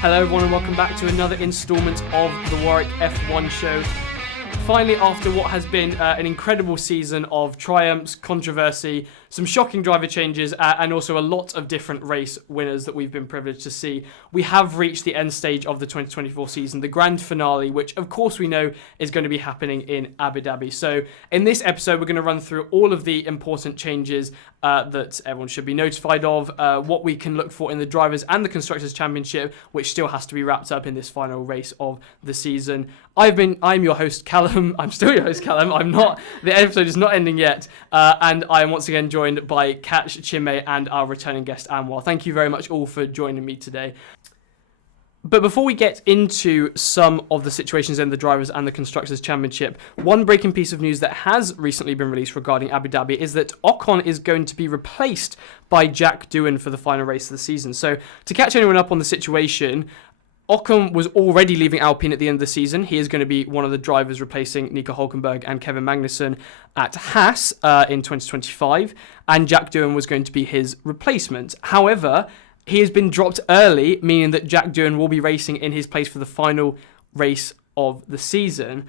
Hello everyone and welcome back to another instalment of the Warwick F1 Show. Finally, after what has been an incredible season of triumphs, controversy, some shocking driver changes, and also a lot of different race winners that we've been privileged to see, we have reached the end stage of the 2024 season, the grand finale, which of course we know is going to be happening in Abu Dhabi. So in this episode, we're going to run through all of the important changes that everyone should be notified of, what we can look for in the Drivers' and the Constructors' Championship, which still has to be wrapped up in this final race of the season. I'm your host, Callum. I'm still your host, Callum. The episode is not ending yet. And I am once again joined by Katch, Chinmay, and our returning guest, Anwar. Thank you very much all for joining me today. But before we get into some of the situations in the Drivers' and the Constructors' Championship, one breaking piece of news that has recently been released regarding Abu Dhabi is that Ocon is going to be replaced by Jack Doohan for the final race of the season. So to catch anyone up on the situation, Ocon was already leaving Alpine at the end of the season. He is going to be one of the drivers replacing Nico Hülkenberg and Kevin Magnussen at Haas in 2025, and Jack Doohan was going to be his replacement. However, he has been dropped early, meaning that Jack Doohan will be racing in his place for the final race of the season.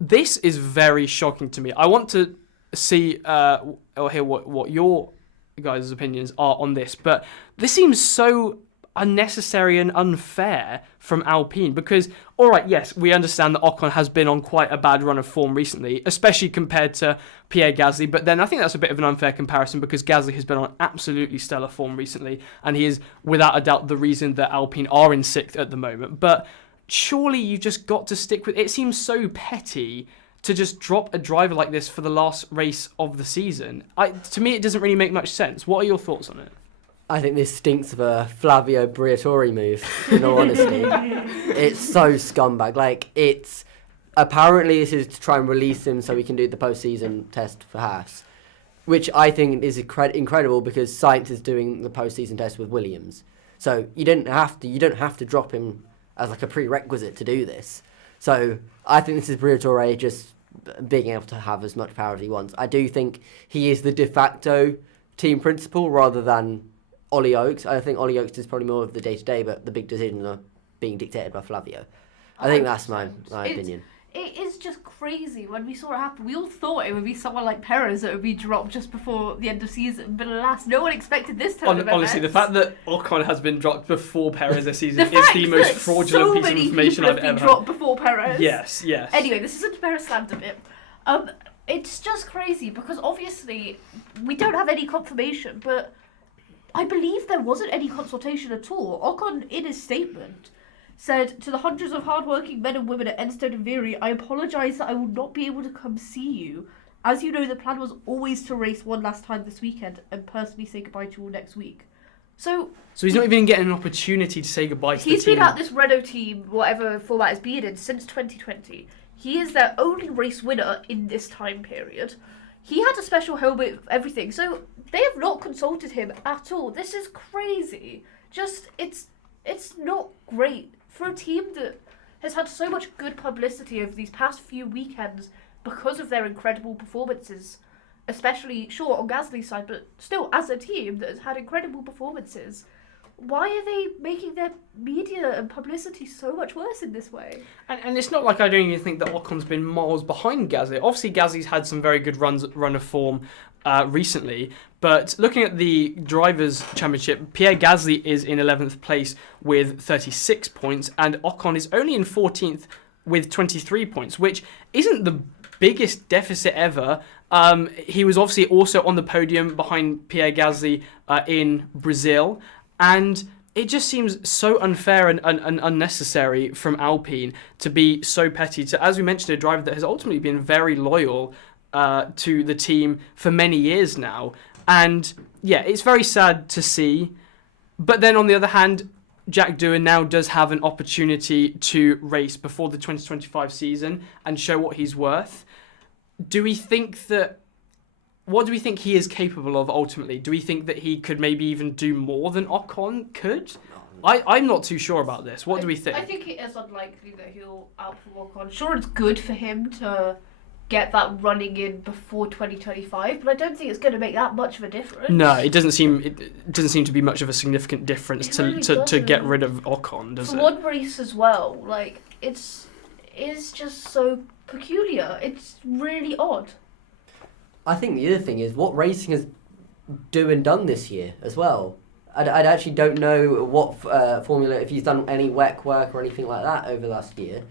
This is very shocking to me. I want to see or hear what your guys' opinions are on this, but this seems so unnecessary and unfair from Alpine because, all right, yes, we understand that Ocon has been on quite a bad run of form recently, especially compared to Pierre Gasly, but then I think that's a bit of an unfair comparison because Gasly has been on absolutely stellar form recently and he is without a doubt the reason that Alpine are in sixth at the moment. But surely you just got to stick with it. Seems so petty to just drop a driver like this for the last race of the season. To me, it doesn't really make much sense. What are your thoughts on it? I think this stinks of a Flavio Briatore move, in all honesty. It's so scumbag. Apparently this is to try and release him so he can do the post-season test for Haas, which I think is incredible because Sainz is doing the post-season test with Williams. So you don't have to drop him as like a prerequisite to do this. So I think this is Briatore just being able to have as much power as he wants. I do think he is the de facto team principal rather than Ollie Oakes. I think Ollie Oakes is probably more of the day-to-day, but the big decisions are being dictated by Flavio. I think that's my opinion. It is just crazy when we saw it happen. We all thought it would be someone like Perez that would be dropped just before the end of season, but alas, no one expected this turn of events. Honestly, the fact that Ocon has been dropped before Perez this season is the most fraudulent piece of information I've ever heard. Dropped before Perez. Yes. Anyway, this isn't Perez slander bit. It's just crazy because obviously we don't have any confirmation, but I believe there wasn't any consultation at all. Ocon, in his statement, said, "To the hundreds of hard-working men and women at Enstone and Viry, I apologise that I will not be able to come see you. As you know, the plan was always to race one last time this weekend and personally say goodbye to you all next week." So he's not even getting an opportunity to say goodbye to the team. He's been at this Renault team, whatever format it's been in, since 2020. He is their only race winner in this time period. He had a special helmet, everything, so they have not consulted him at all. This is crazy. It's not great for a team that has had so much good publicity over these past few weekends because of their incredible performances, especially, sure, on Gasly's side, but still as a team that has had incredible performances. Why are they making their media and publicity so much worse in this way? And it's not like I don't even think that Ocon's been miles behind Gasly. Obviously, Gasly's had some very good run of form recently. But looking at the Drivers' Championship, Pierre Gasly is in 11th place with 36 points, and Ocon is only in 14th with 23 points, which isn't the biggest deficit ever. He was obviously also on the podium behind Pierre Gasly in Brazil. And it just seems so unfair and unnecessary from Alpine to be so petty to, as we mentioned, a driver that has ultimately been very loyal to the team for many years now. And yeah, it's very sad to see. But then on the other hand, Jack Doohan now does have an opportunity to race before the 2025 season and show what he's worth. What do we think he is capable of ultimately? Do we think that he could maybe even do more than Ocon could? I'm not too sure about this. What do we think? I think it is unlikely that he'll outperform Ocon. Sure, it's good for him to get that running in before 2025, but I don't think it's going to make that much of a difference. No, it doesn't seem to be much of a significant difference to get rid of Ocon, does it? For one race as well, like it's just so peculiar. It's really odd. I think the other thing is what racing has done this year as well. I actually don't know what formula, if he's done any WEC work or anything like that over the last year,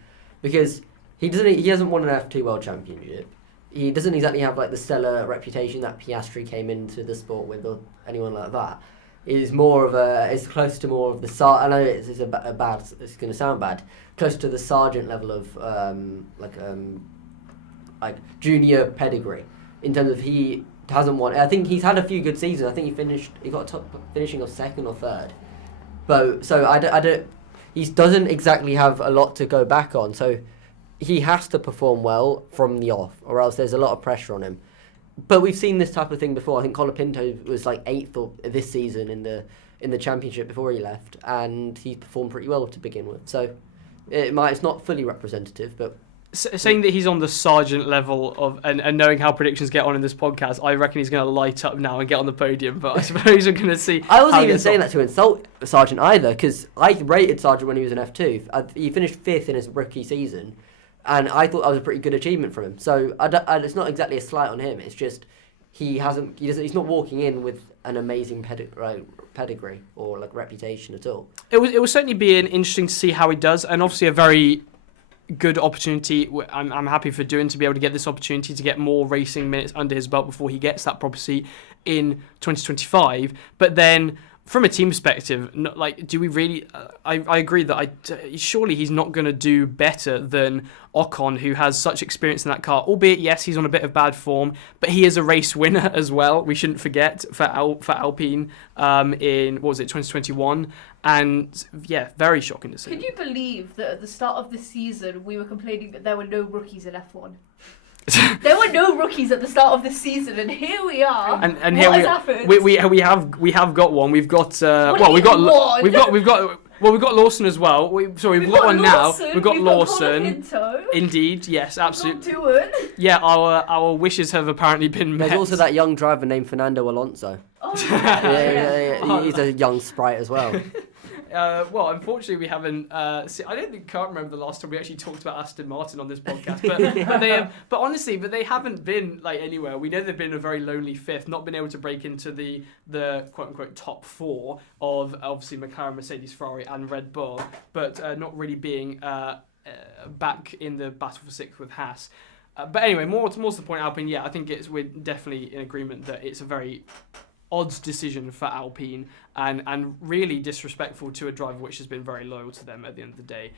because he hasn't won an F2 World Championship. He doesn't exactly have like the stellar reputation that Piastri came into the sport with, or anyone like that. It's close to more of the I know it's going to sound bad. Close to the sergeant level of like junior pedigree in terms of he hasn't won. I think he's had a few good seasons. I think he got finishing of second or third. But so I don't. He doesn't exactly have a lot to go back on. So he has to perform well from the off, or else there's a lot of pressure on him. But we've seen this type of thing before. I think Colapinto was like 8th this season in the championship before he left, and he performed pretty well to begin with. So it's not fully representative, but saying that he's on the sergeant level of and knowing how predictions get on in this podcast, I reckon he's going to light up now and get on the podium. But I suppose we're going to see. I wasn't even saying that to insult Sargent either, because I rated Sargent when he was in F2. He finished 5th in his rookie season, and I thought that was a pretty good achievement from him. So it's not exactly a slight on him. It's just he's not walking in with an amazing pedigree or like reputation at all. It will certainly be interesting to see how he does, and obviously a very good opportunity. I'm happy for Doohan to be able to get this opportunity to get more racing minutes under his belt before he gets that proper seat in 2025. But then, from a team perspective, do we really? I agree that surely he's not going to do better than Ocon, who has such experience in that car. Albeit, yes, he's on a bit of bad form, but he is a race winner as well. We shouldn't forget for Alpine in 2021, and yeah, very shocking to see. Can you believe that at the start of the season we were complaining that there were no rookies in F1? There were no rookies at the start of the season, and here we are. And what here has happened? we have got one. We've got we've got Lawson as well. We've got one Lawson, now. We've got Lawson. Colapinto. Indeed, yes, absolutely. Doohan. Yeah, our wishes have apparently been met. There's also that young driver named Fernando Alonso. Oh, Yeah. He's a young sprite as well. Well, unfortunately, we haven't. I can't remember the last time we actually talked about Aston Martin on this podcast. But they have. But honestly, they haven't been like anywhere. We know they've been a very lonely 5th, not been able to break into the quote unquote top 4 of obviously McLaren, Mercedes, Ferrari, and Red Bull, but not really being back in the battle for 6th with Haas. But anyway, more to the point, Alpine. Yeah, I think we're definitely in agreement that it's a very odd decision for Alpine and really disrespectful to a driver which has been very loyal to them at the end of the day.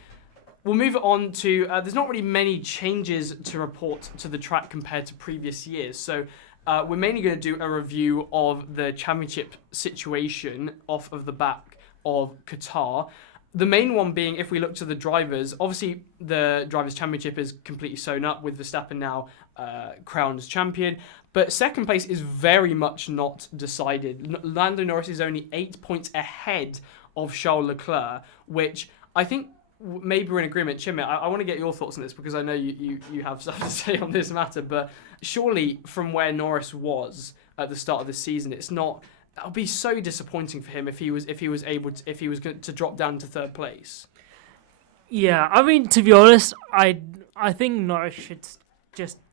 We'll move on to, there's not really many changes to report to the track compared to previous years. So we're mainly going to do a review of the championship situation off of the back of Qatar. The main one being, if we look to the drivers, obviously the Drivers' Championship is completely sewn up with Verstappen now crowned as champion. But second place is very much not decided. Lando Norris is only 8 points ahead of Charles Leclerc, which I think maybe we're in agreement. Chinmay, I want to get your thoughts on this because I know you have stuff to say on this matter. But surely from where Norris was at the start of the season, it's not. That would be so disappointing for him if he was going to drop down to 3rd place. Yeah, I mean, to be honest, I think Norris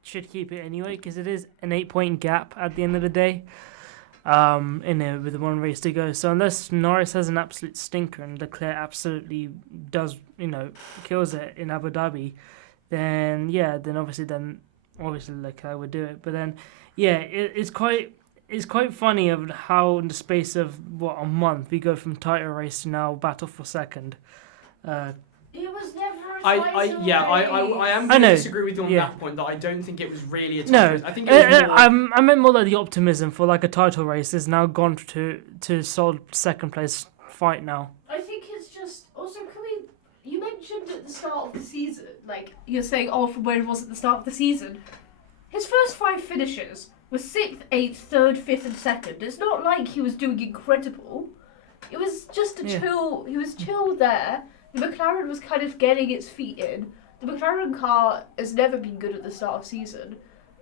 should keep it anyway because it is an 8-point gap at the end of the day, with 1 race to go. So unless Norris has an absolute stinker and Leclerc absolutely does, kills it in Abu Dhabi, then obviously Leclerc would do it. But then, yeah, it's quite funny of how in the space of a month we go from title race to now battle for 2nd. It was never a I am going to disagree with you on that point, that I don't think it was really a title race. I think it was more... I meant more like the optimism for like a title race is now gone to solid 2nd place fight now. I think it's just... Also, you mentioned at the start of the season, like, you're saying, from where it was at the start of the season. His first 5 finishes was 6th, 8th, 3rd, 5th and 2nd. It's not like he was doing incredible. It was just chill. He was chill there. The McLaren was kind of getting its feet in. the McLaren car has never been good at the start of season.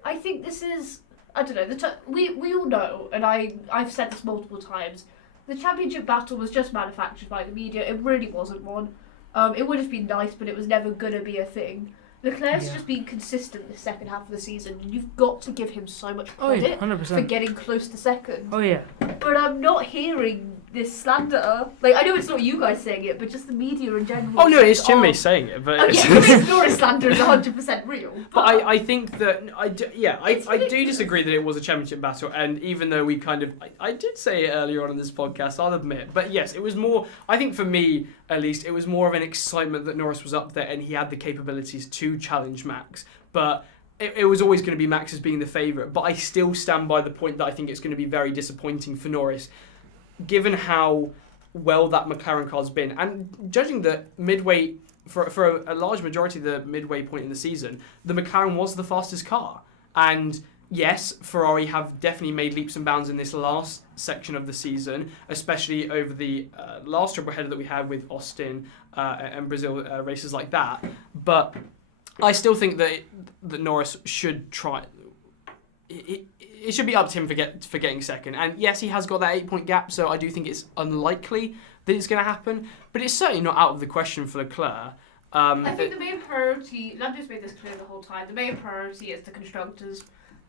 I think this is, I don't know, we all know, and I've said this multiple times, the championship battle was just manufactured by the media. It really wasn't one. It would have been nice, but it was never going to be a thing. Leclerc's just been consistent the second half of the season. You've got to give him so much credit 100%. for getting close to second. Oh yeah. But I'm not hearing this slander. Like, I know it's not you guys saying it, but just the media in general. Oh no, it's saying, Chinmay saying it, but Oh yeah, Norris slander is 100% real. But I think that I do disagree that it was a championship battle, and even though we kind of I did say it earlier on in this podcast, I'll admit. But yes, it was more. I think for me, at least, it was more of an excitement that Norris was up there and he had the capabilities to challenge Max. But it was always going to be Max as being the favourite. But I still stand by the point that I think it's going to be very disappointing for Norris, given how well that McLaren car's been, and judging that midway for a large majority of the midway point in the season, the McLaren was the fastest car. And yes, Ferrari have definitely made leaps and bounds in this last section of the season, especially over the last triple header that we had with Austin and Brazil races like that. But I still think that Norris should try. It should be up to him for getting second. And yes, he has got that 8-point gap, so I do think it's unlikely that it's going to happen. But it's certainly not out of the question for Leclerc. I think the main priority, Lando's made this clear the whole time, the main priority is the constructors.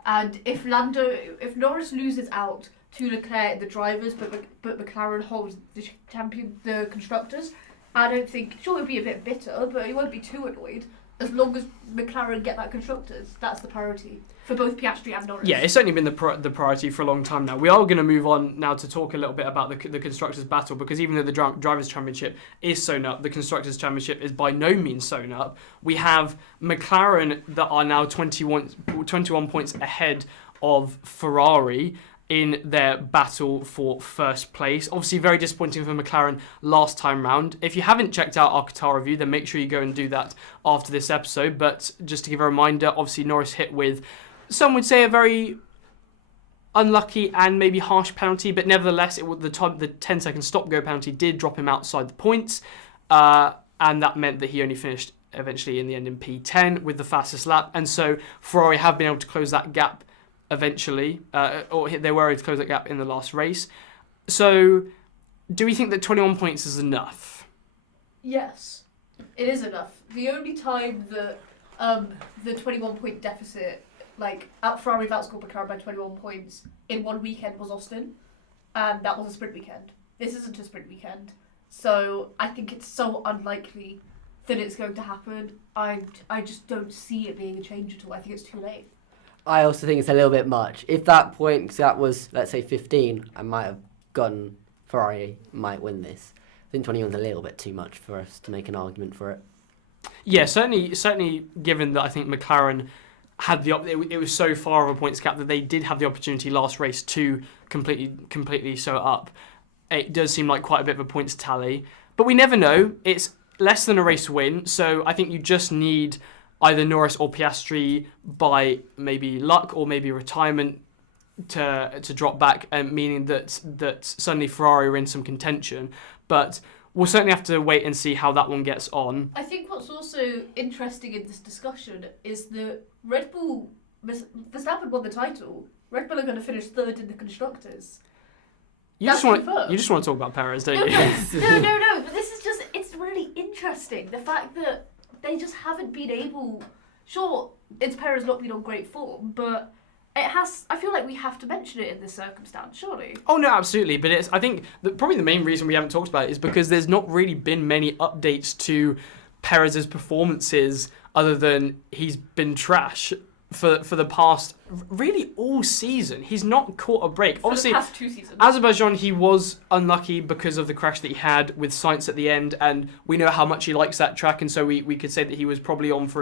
And if Norris loses out to Leclerc in the drivers, but McLaren holds the constructors, I don't think, sure he'll be a bit bitter, but he won't be too annoyed. As long as McLaren get that constructors, that's the priority for both Piastri and Norris. Yeah, it's certainly been the priority for a long time now. We are going to move on now to talk a little bit about the Constructors' battle, because even though the Drivers' Championship is sewn up, the Constructors' Championship is by no means sewn up. We have McLaren that are now 21 points ahead of Ferrari in their battle for first place. Obviously very disappointing for McLaren last time round. If you haven't checked out our Qatar review, then make sure you go and do that after this episode. But just to give a reminder, obviously Norris hit with, some would say, a very unlucky and maybe harsh penalty, but nevertheless the 10-second stop-go penalty did drop him outside the points, and that meant that he only finished eventually in the end in P10 with the fastest lap. And so Ferrari have been able to close that gap eventually, or they were able to close that gap in the last race. So, do we think that 21 points is enough? Yes, it is enough. The only time that the 21-point deficit, like Ferrari outscored McLaren by 21 points in one weekend was Austin, and that was a sprint weekend. This isn't a sprint weekend, so I think it's so unlikely that it's going to happen. I just don't see it being a change at all. I think it's too late. I also think it's a little bit much. If that point, because that was, let's say, 15, I might have gone Ferrari might win this. I think 21's a little bit too much for us to make an argument for it. Yeah, certainly given that I think McLaren had it was so far of a points gap that they did have the opportunity last race to completely sew it up. It does seem like quite a bit of a points tally. But we never know. It's less than a race win, so I think you just need either Norris or Piastri by maybe luck or maybe retirement to drop back, meaning that suddenly Ferrari are in some contention. But we'll certainly have to wait and see how that one gets on. I think what's also interesting in this discussion is that Red Bull, Verstappen won the title. Red Bull are going to finish third in the Constructors. You just want to talk about Perez, don't you? No. But this is it's really interesting. The fact that they just haven't been able. Sure, it's Perez not been on great form, but it has. I feel like we have to mention it in this circumstance, surely. Oh no, absolutely. But I think probably the main reason we haven't talked about it is because there's not really been many updates to Perez's performances, other than he's been trash for the past really all season. He's not caught a break. Obviously, the past 2 seasons. Azerbaijan, he was unlucky because of the crash that he had with Sainz at the end, and we know how much he likes that track, and so we could say that he was probably on for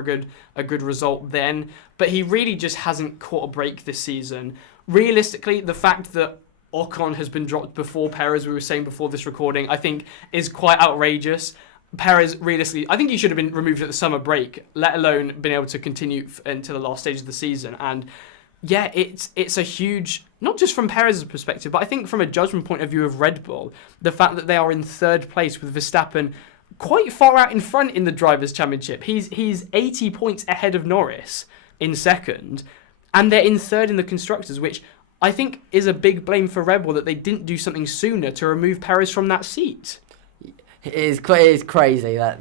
a good result then. But he really just hasn't caught a break this season. Realistically, the fact that Ocon has been dropped before Perez, we were saying before this recording, I think is quite outrageous. Perez, realistically, I think he should have been removed at the summer break, let alone been able to continue into the last stage of the season. And yeah, it's a huge, not just from Perez's perspective, but I think from a judgment point of view of Red Bull, the fact that they are in third place with Verstappen quite far out in front in the Drivers' Championship. He's 80 points ahead of Norris in second, and they're in third in the Constructors, which I think is a big blame for Red Bull that they didn't do something sooner to remove Perez from that seat. It is crazy that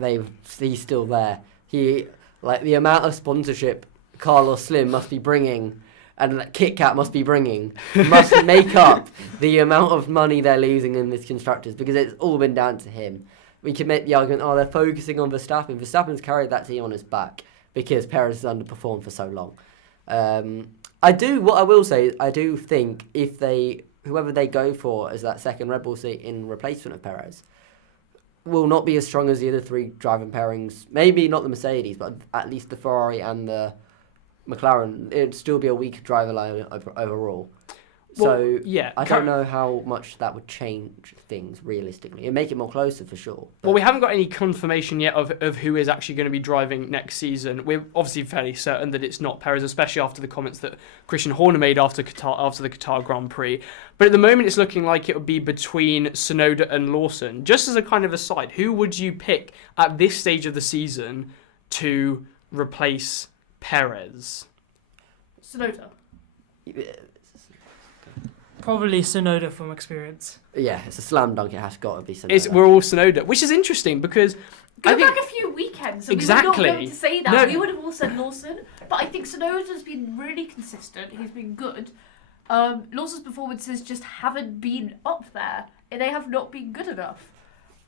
he's still there. The amount of sponsorship Carlos Slim must be bringing and Kit Kat must be bringing must make up the amount of money they're losing in this Constructors, because it's all been down to him. We can make the argument, they're focusing on Verstappen. Verstappen's carried that team on his back because Perez has underperformed for so long. What I will say, I do think whoever they go for as that second Red Bull seat in replacement of Perez will not be as strong as the other three driving pairings. Maybe not the Mercedes, but at least the Ferrari and the McLaren. It'd still be a weaker driver line overall. Well, yeah, I don't know how much that would change things realistically. It'd make it more closer for sure. Well, we haven't got any confirmation yet of who is actually going to be driving next season. We're obviously fairly certain that it's not Perez, especially after the comments that Christian Horner made after the Qatar Grand Prix. But at the moment, it's looking like it would be between Tsunoda and Lawson. Just as a kind of aside, who would you pick at this stage of the season to replace Perez? Tsunoda. Probably Tsunoda from experience. Yeah, it's a slam dunk. It has got to be Tsunoda. We're all Tsunoda, which is interesting because Go back a few weekends and Exactly. we were not going to say that. No. We would have all said Lawson, but I think Tsunoda's been really consistent. He's been good. Lawson's performances just haven't been up there, and they have not been good enough.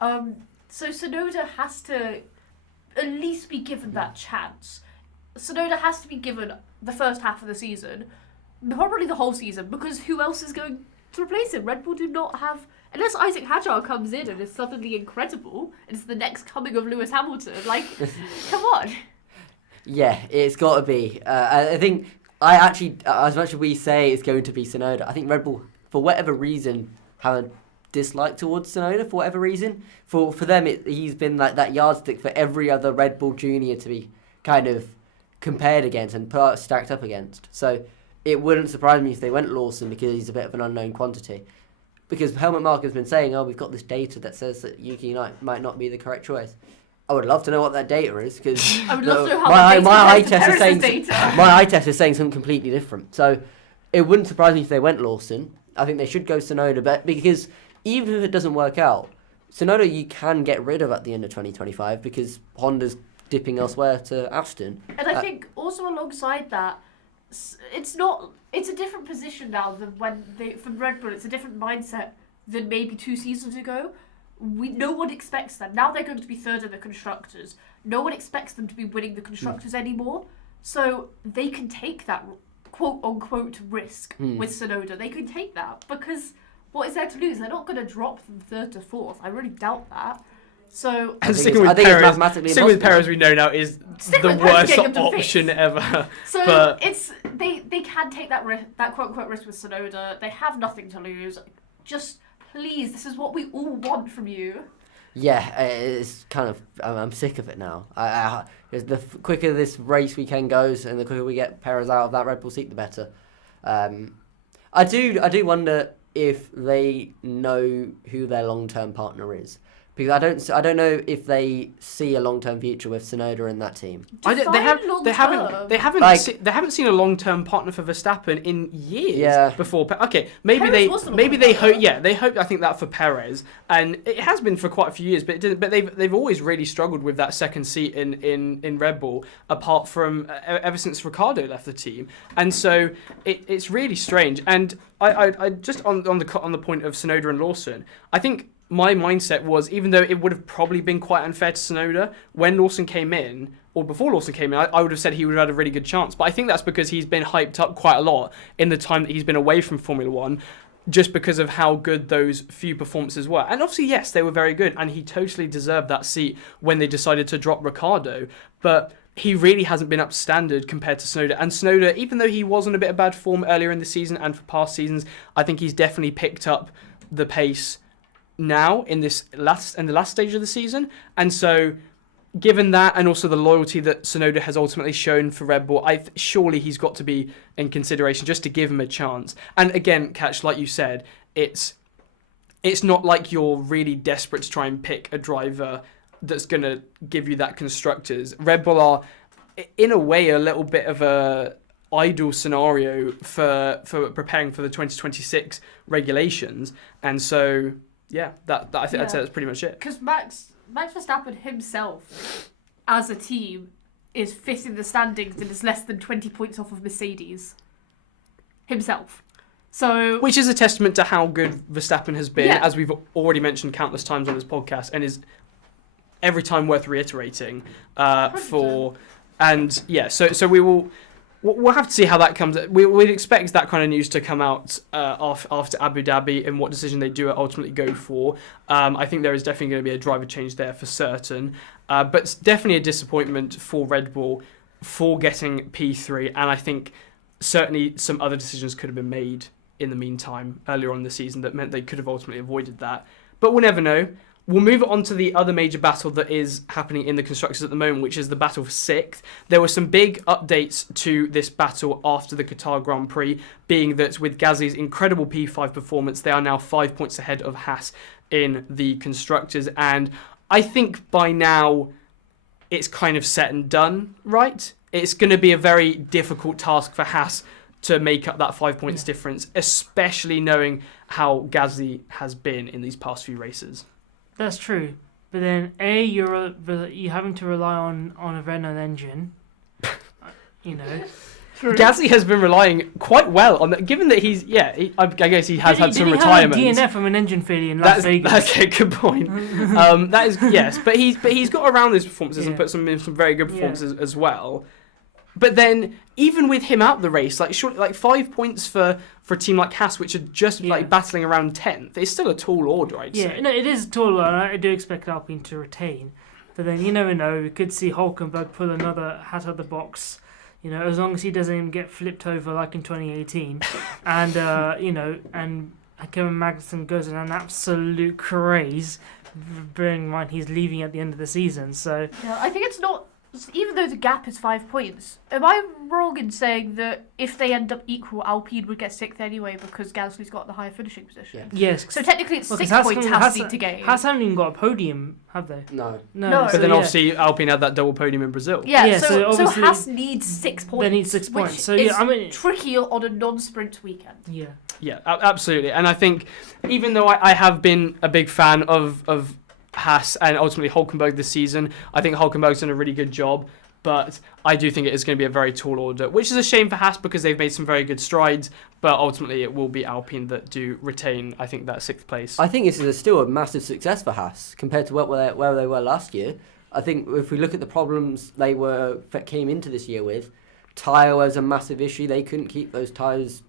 So Tsunoda has to at least be given that chance. Tsunoda has to be given the first half of the season, probably the whole season, because who else is going to replace him? Red Bull do not have, unless Isaac Hadjar comes in and is suddenly incredible, and it's the next coming of Lewis Hamilton. Like, come on. Yeah, it's got to be. I think, as much as we say it's going to be Tsunoda, I think Red Bull, for whatever reason, have a dislike towards Tsunoda, for whatever reason. For them, he's been like that yardstick for every other Red Bull junior to be kind of compared against and stacked up against. So it wouldn't surprise me if they went Lawson, because he's a bit of an unknown quantity. Because Helmut Marko has been saying, we've got this data that says that Yuki might not be the correct choice. I would love to know what that data is, because I would love to know how my eye that test is data. saying something completely different. So it wouldn't surprise me if they went Lawson. I think they should go Tsunoda, but because even if it doesn't work out, Tsunoda you can get rid of at the end of 2025 because Honda's dipping elsewhere to Aston. And I think also alongside that, it's a different position now than from Red Bull. It's a different mindset than maybe 2 seasons ago. No one expects them. Now they're going to be third in the Constructors. No one expects them to be winning the Constructors anymore. So they can take that quote-unquote risk with Tsunoda. They can take that because what is there to lose? They're not going to drop from third to fourth. I really doubt that. So and sticking with Perez, we know now is the worst option ever. So they can take that quote-unquote risk with Tsunoda. They have nothing to lose. Just please, this is what we all want from you. Yeah, it's kind of, I'm sick of it now. The quicker this race weekend goes and the quicker we get Perez out of that Red Bull seat, the better. I do wonder if they know who their long-term partner is. Because I don't know if they see a long-term future with Tsunoda in that team. They haven't seen a long-term partner for Verstappen in years before. Okay, maybe they hope. Yeah, they hope. I think that for Perez, and it has been for quite a few years. But they've always really struggled with that second seat in Red Bull. Apart from ever since Ricciardo left the team, and so it's really strange. And I just on the point of Tsunoda and Lawson, I think. My mindset was, even though it would have probably been quite unfair to Tsunoda, when Lawson came in, or before Lawson came in, I would have said he would have had a really good chance. But I think that's because he's been hyped up quite a lot in the time that he's been away from Formula One, just because of how good those few performances were. And obviously, yes, they were very good, and he totally deserved that seat when they decided to drop Ricciardo. But he really hasn't been up to standard compared to Tsunoda. And Tsunoda, even though he was in a bit of bad form earlier in the season and for past seasons, I think he's definitely picked up the pace now in the last stage of the season. And so given that, and also the loyalty that Tsunoda has ultimately shown for Red Bull, surely he's got to be in consideration just to give him a chance. And again, Katch, like you said, it's not like you're really desperate to try and pick a driver that's going to give you that constructors. Red Bull are, in a way, a little bit of a ideal scenario for preparing for the 2026 regulations. And so, yeah, I think I'd say that's pretty much it. Because Max Verstappen himself, as a team, is fifth in the standings and is less than 20 points off of Mercedes himself. So, which is a testament to how good Verstappen has been, as we've already mentioned countless times on this podcast, and is every time worth reiterating. So we'll have to see how that comes. We'd expect that kind of news to come out after Abu Dhabi and what decision they do ultimately go for. I think there is definitely going to be a driver change there for certain, but it's definitely a disappointment for Red Bull for getting P3, and I think certainly some other decisions could have been made in the meantime earlier on in the season that meant they could have ultimately avoided that. But we'll never know. We'll move on to the other major battle that is happening in the Constructors at the moment, which is the battle for 6th. There were some big updates to this battle after the Qatar Grand Prix, being that with Gasly's incredible P5 performance, they are now 5 points ahead of Haas in the Constructors. And I think by now it's kind of set and done, right? It's going to be a very difficult task for Haas to make up that 5 points difference, especially knowing how Gasly has been in these past few races. That's true, but then you're having to rely on a Renault engine. Gasly has been relying quite well on that, given that I guess he has had some retirement. He had a DNF from an engine failure in Las Vegas. That's a good point. That is yes, but he's got around those performances and put some very good performances as well. But then, even with him out the race, 5 points for a team like Haas, which are just battling around 10th, it's still a tall order, I'd say. Yeah, no, it is a tall order. I do expect Alpine to retain. But then you never know. We could see Hülkenberg pull another hat out of the box. As long as he doesn't even get flipped over like in 2018, and and Kevin Magnussen goes in an absolute craze. Bearing in mind he's leaving at the end of the season, so I think it's not. Even though the gap is 5 points, am I wrong in saying that if they end up equal, Alpine would get 6th anyway because Gasly's got the higher finishing position? Yeah. Yes. So technically it's 6 points Haas need to gain. Haas haven't even got a podium, have they? No. But then obviously Alpine had that double podium in Brazil. So Haas needs 6 points. They need 6 points. So tricky on a non-sprint weekend. Yeah. Yeah, absolutely. And I think even though I have been a big fan of Haas and ultimately Hülkenberg this season, I think Hülkenberg's done a really good job, but I do think it is going to be a very tall order, which is a shame for Haas because they've made some very good strides, but ultimately it will be Alpine that do retain, I think, that 6th place. I think this is still a massive success for Haas compared to where they were last year. I think if we look at the problems that came into this year with, tyre was a massive issue. They couldn't keep those tyres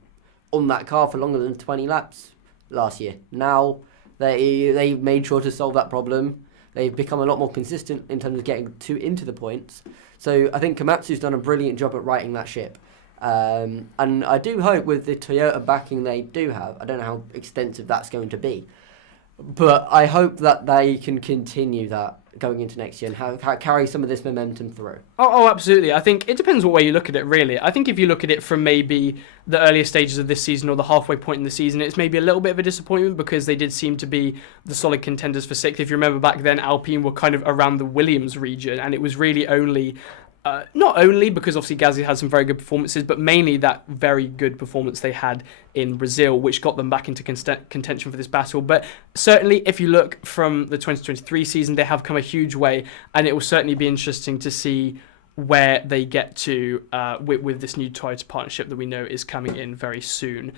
on that car for longer than 20 laps last year. Now They made sure to solve that problem. They've become a lot more consistent in terms of getting into the points. So I think Komatsu's done a brilliant job at righting that ship. And I do hope with the Toyota backing they do have, I don't know how extensive that's going to be, but I hope that they can continue that going into next year and carry some of this momentum through. Oh, absolutely. I think it depends what way you look at it, really. I think if you look at it from maybe the earlier stages of this season or the halfway point in the season, it's maybe a little bit of a disappointment because they did seem to be the solid contenders for 6th. If you remember back then, Alpine were kind of around the Williams region, and it was really only... not only because obviously Gasly had some very good performances, but mainly that very good performance they had in Brazil, which got them back into contention for this battle. But certainly, if you look from the 2023 season, they have come a huge way, and it will certainly be interesting to see where they get to with this new Toyota partnership that we know is coming in very soon.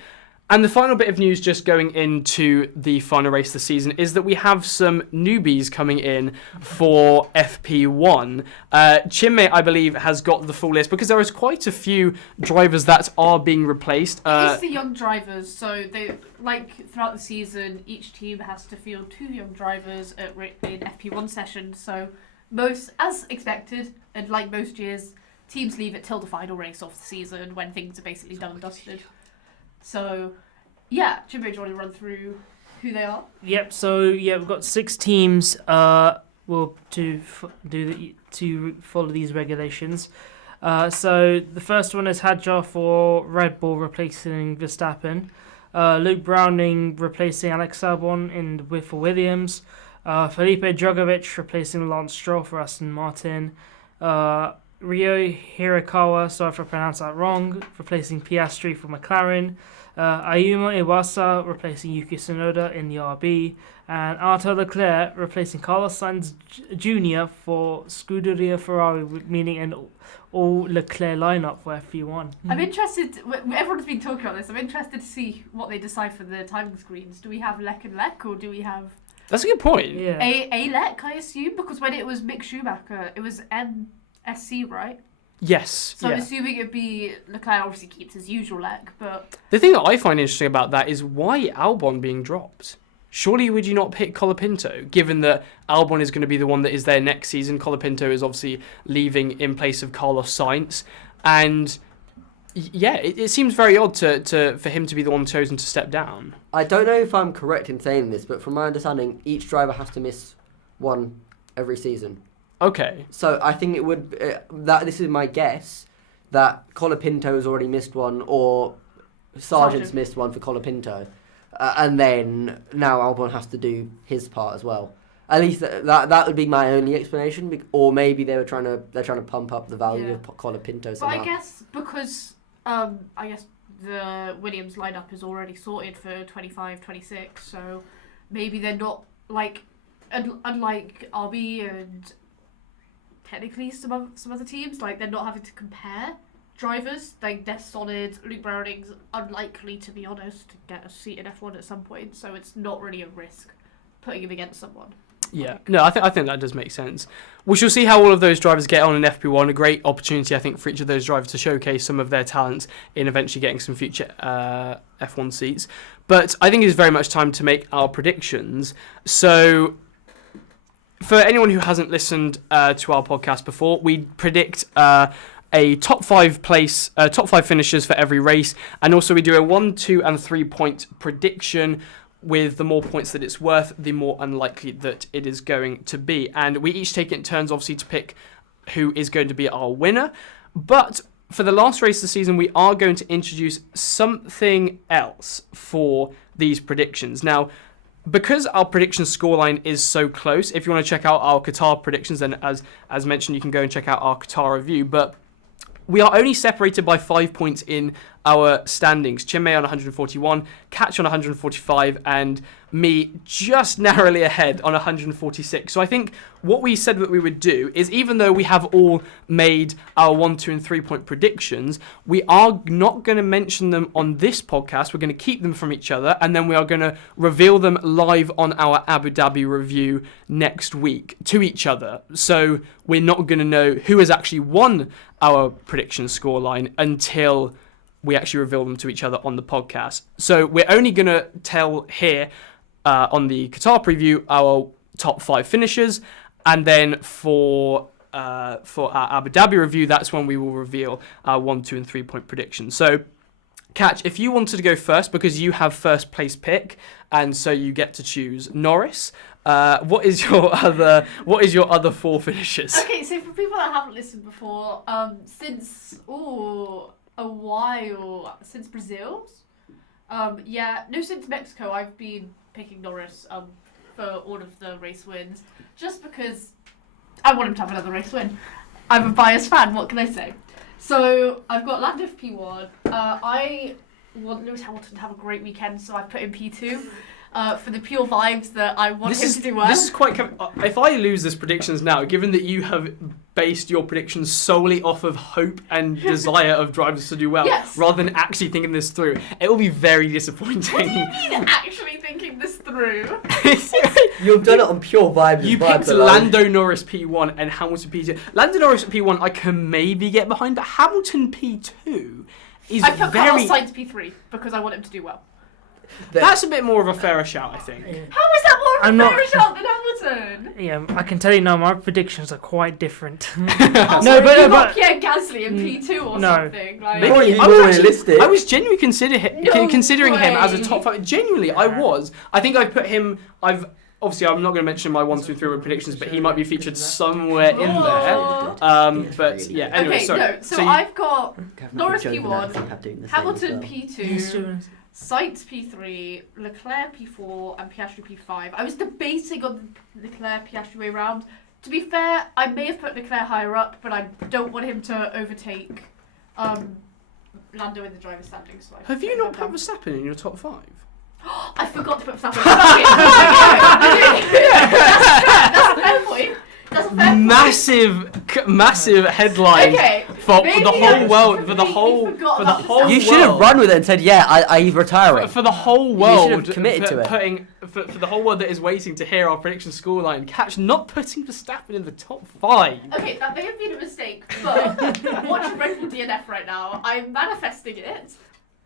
And the final bit of news just going into the final race of the season is that we have some newbies coming in for FP1. Chinmay, I believe, has got the full list because there is quite a few drivers that are being replaced. It's the young drivers, so they throughout the season, each team has to field 2 young drivers in FP1 sessions. So most, as expected, and like most years, teams leave it till the final race of the season when things are basically done and dusted. So, Chinmay, do you want to run through who they are? Yep. So we've got 6 teams. To follow these regulations. So the first one is Hadjar for Red Bull replacing Verstappen. Luke Browning replacing Alex Albon for Williams. Felipe Drugovich replacing Lance Stroll for Aston Martin. Ryo Hirakawa, sorry if I pronounced that wrong, replacing Piastri for McLaren. Ayumu Iwasa replacing Yuki Tsunoda in the RB. And Arthur Leclerc replacing Carlos Sainz Jr. for Scuderia Ferrari, meaning an all Leclerc lineup for FP1. I'm interested, everyone's been talking about this, I'm interested to see what they decide for the timing screens. Do we have Lec and Lec, or do we have... That's a good point. Yeah. A Lec, I assume, because when it was Mick Schumacher, it was MSC, right? Yes. So yeah. I'm assuming it'd be Leclerc obviously keeps his usual Lec, but... The thing that I find interesting about that is why Albon being dropped? Surely would you not pick Colapinto, given that Albon is going to be the one that is there next season? Colapinto is obviously leaving in place of Carlos Sainz. And yeah, it seems very odd for him to be the one chosen to step down. I don't know if I'm correct in saying this, but from my understanding, each driver has to miss one every season. Okay. So I think it would... this is my guess, that Colapinto has already missed one, or Sargent's missed one for Colapinto. And then now Albon has to do his part as well. At least that would be my only explanation. Or maybe they're trying to pump up the value of Colapinto. But I guess because the Williams lineup is already sorted for 25, 26, so maybe they're not like unlike RB and technically some other teams, like they're not having to compare drivers. Like they're solid. Luke Browning's unlikely, to be honest, to get a seat in F1 at some point, so it's not really a risk putting him against someone. Yeah, no, I think that does make sense. We shall see how all of those drivers get on in FP1. A great opportunity, I think, for each of those drivers to showcase some of their talents in eventually getting some future F1 seats. But I think it is very much time to make our predictions. So, for anyone who hasn't listened to our podcast before, we predict a top five finishers for every race, and also we do a 1, 2, and 3 point prediction. With the more points that it's worth, the more unlikely that it is going to be. And we each take it in turns, obviously, to pick who is going to be our winner. But for the last race of the season, we are going to introduce something else for these predictions. Now, because our prediction scoreline is so close, if you want to check out our Qatar predictions, then as mentioned, you can go and check out our Qatar review. But we are only separated by 5 points in our standings. Chinmay on 141, Katch on 145, and me just narrowly ahead on 146. So I think what we said that we would do is, even though we have all made our 1, 2, and 3 point predictions, we are not going to mention them on this podcast. We're going to keep them from each other, and then we are going to reveal them live on our Abu Dhabi review next week to each other. So we're not going to know who has actually won our prediction scoreline until we actually reveal them to each other on the podcast. So we're only going to tell here on the Qatar preview our top 5 finishers, and then for our Abu Dhabi review, that's when we will reveal our 1, 2, and 3 point predictions. So, Katch, if you wanted to go first, because you have first place pick, and so you get to choose Norris. What is your other 4 finishers? Okay, so for people that haven't listened before, since a while, since Brazil, since Mexico, I've been picking Norris for all of the race wins, just because I want him to have another race win. I'm a biased fan, what can I say? So I've got Lando for P1. I want Lewis Hamilton to have a great weekend, so I put in P2. For the pure vibes that I want him to do well. This is quite... If I lose this predictions now, given that you have based your predictions solely off of hope and desire of drivers to do well, yes, rather than actually thinking this through, it will be very disappointing. What do you mean actually thinking this through? You've done it on pure vibes. You picked Lando Norris P1 and Hamilton P2. Lando Norris P1 I can maybe get behind, but Hamilton P2 is I put very... Carlos Sainz P3 because I want him to do well. That's a bit more of a fairer shout, I think. How is that more of a fairer shout than Hamilton? Yeah, I can tell you now, my predictions are quite different. You got Pierre Gasly in P2 or something. Like, maybe I was genuinely considering him as a top 5. Genuinely, I was. I think I've put him... Obviously, I'm not going to mention my 1, 2, 3 predictions, but he might be featured somewhere in there. But yeah, anyway, okay, sorry. No, so I've got Norris P1, Hamilton P2, Sainz P3, Leclerc P4, and Piastri P5. I was debating on the Leclerc Piastri way round. To be fair, I may have put Leclerc higher up, but I don't want him to overtake Lando in the driver's standings. So Have you not put Verstappen in your top 5? I forgot to put Verstappen. That's a fair point. That's a fair Massive headline Okay, for maybe the I whole world. For the completely whole. forgot For the about whole. Verstappen. You should have world. run with it and said, yeah, I'm retiring. For the whole You world, should have committed to it. putting for the whole world that is waiting to hear our prediction scoreline, Katch not putting Verstappen in the top 5. Okay, that may have been a mistake, but watching Red Bull DNF right now, I'm manifesting it.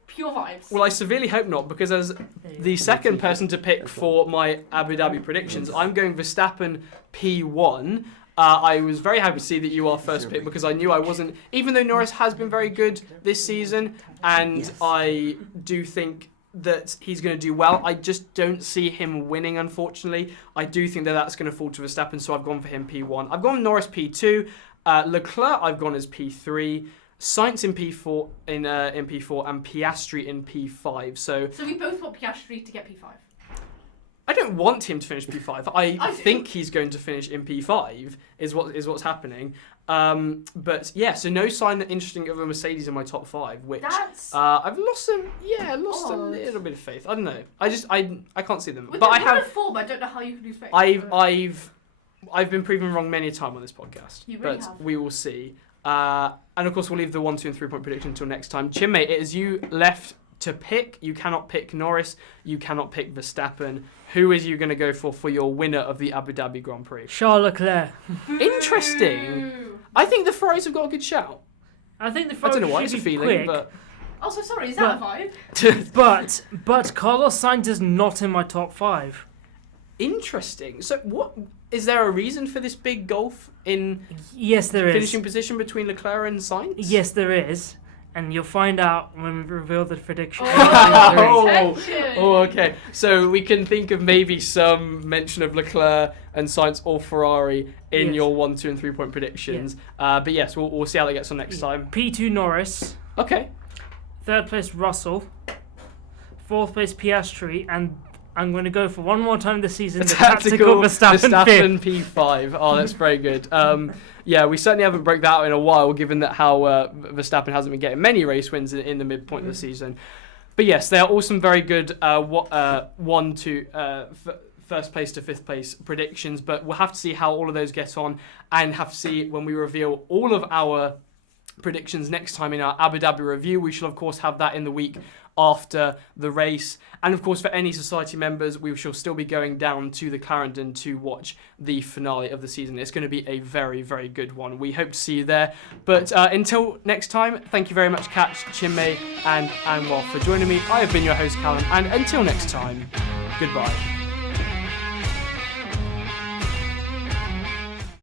Pure vibes. Well, I severely hope not, because as the second person to pick for my Abu Dhabi predictions, I'm going Verstappen P1. I was very happy to see that you are first pick, because I knew I wasn't, even though Norris has been very good this season, and I do think that he's going to do well. I just don't see him winning, unfortunately. I do think that that's going to fall to Verstappen, so I've gone for him P1. I've gone Norris P2. Leclerc I've gone as P3. Sainz in P4, in P4, and Piastri in P5. So we both want Piastri to get P5. I don't want him to finish P5. I do. think he's going to finish in P5. Is what's happening. But yeah, so no sign that interesting of a Mercedes in my top 5, which That's I've lost a odd. little bit of faith. I don't know. I can't see them. With But the I have. form, I don't know how you can lose faith. I've been proven wrong many a time on this podcast. You really but have. we will see. And of course, we'll leave the 1, 2, and 3 point prediction until next time. Chinmay, it is you left to pick. You cannot pick Norris. You cannot pick Verstappen. Who is you going to go for your winner of the Abu Dhabi Grand Prix? Charles Leclerc. Interesting. I think the Ferraris have got a good shout. I think the I Ferrari don't know why should it's a be feeling, quick, but Also, sorry, is that a vibe? but Carlos Sainz is not in my top 5. interesting. So, what is there a reason for this big gulf in Yes, there is. finishing position between Leclerc and Sainz? Yes, there is, and you'll find out when we reveal the prediction. Oh. Attention. Oh, okay. So we can think of maybe some mention of Leclerc and Sainz or Ferrari in Yes. your 1, 2, and 3 point predictions. But yes, we'll see how that gets on next time. P2 Norris, Okay. 3rd place Russell, 4th place Piastri, and I'm going to go for one more time this season the tactical Verstappen 5th. P5. Oh, that's very good. Yeah, we certainly haven't broke that out in a while, given that how Verstappen hasn't been getting many race wins in the midpoint of the season. But yes, they are all some very good 1 to first place to 5th place predictions. But we'll have to see how all of those get on, and have to see when we reveal all of our predictions next time in our Abu Dhabi review. We shall of course have that in the week after the race, and of course for any society members, we shall still be going down to the Clarendon to watch the finale of the season. It's going to be a very, very good one. We hope to see you there. But until next time, thank you very much, Katch, Chinmay, and Anwar for joining me. I have been your host, Callum, and until next time, goodbye.